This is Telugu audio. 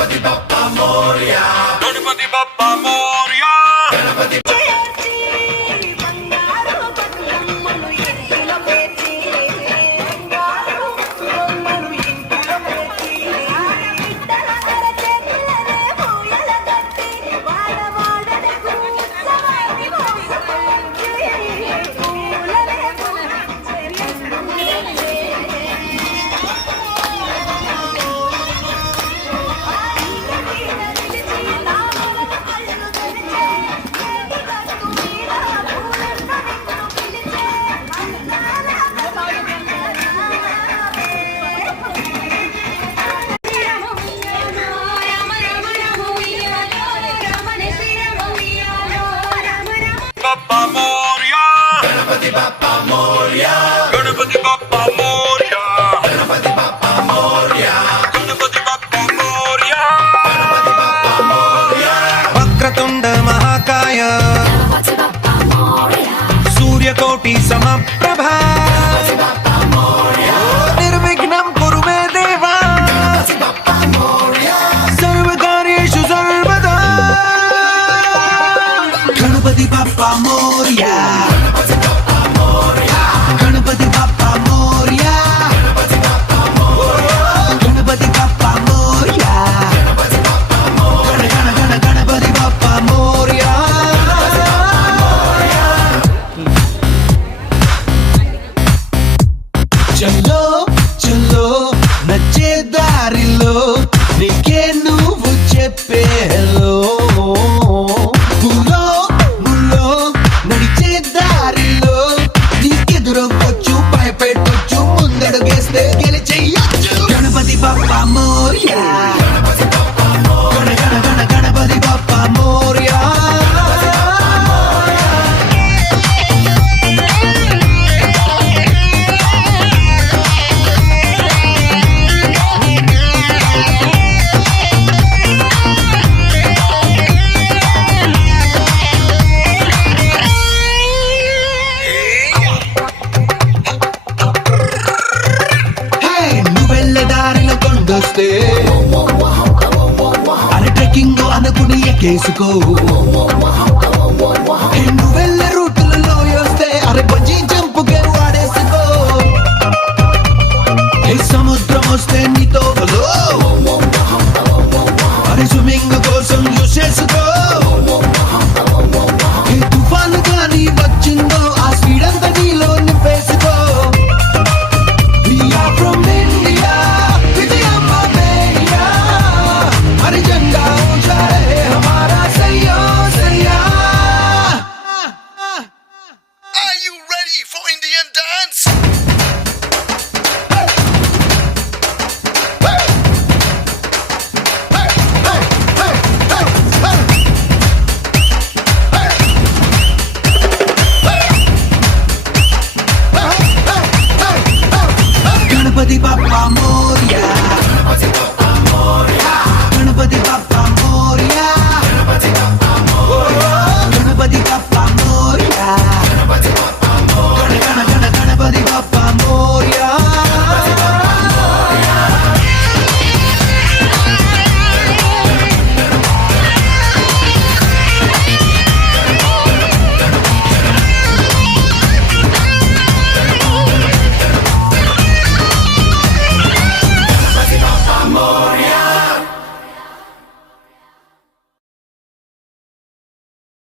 गणपति बप्पा मोरया, गणपति बप्पा मोरया, गणपति बप्पा मोरया, गणपति बप्पा मोरया, गणपति बप्पा मोरया, गणपति बप्पा मोरया, गणपति बप्पा मोरया, गणपति बप्पा मोरया। वक्रतुंड महाकाय सूर्यकोटि समप्रभा निर्विघ्नं कुरु मे देवा सर्वकार्येषु सर्वदा। गणपति बप्पा मोरया, गणपति बप्पा मोरया, गणपति बप्पा मोरया, गण गण गण गणपति बप्पा मोरया। चलो चलो नचे दारिलो నీకే నువ్వు చెప్పే హలో గులో గులో నడిచే దారిలో నీకెదురొచ్చు భయపెట్టొచ్చు ముందడుగేస్తే గెలిచేయొచ్చు. గణపతి బప్పా మోరియా, గణ గణ గణ గణపతి బప్పా మోరియా. వస్తే అని ట్రెక్కింగ్ అనుకుని ఎక్కేసుకో.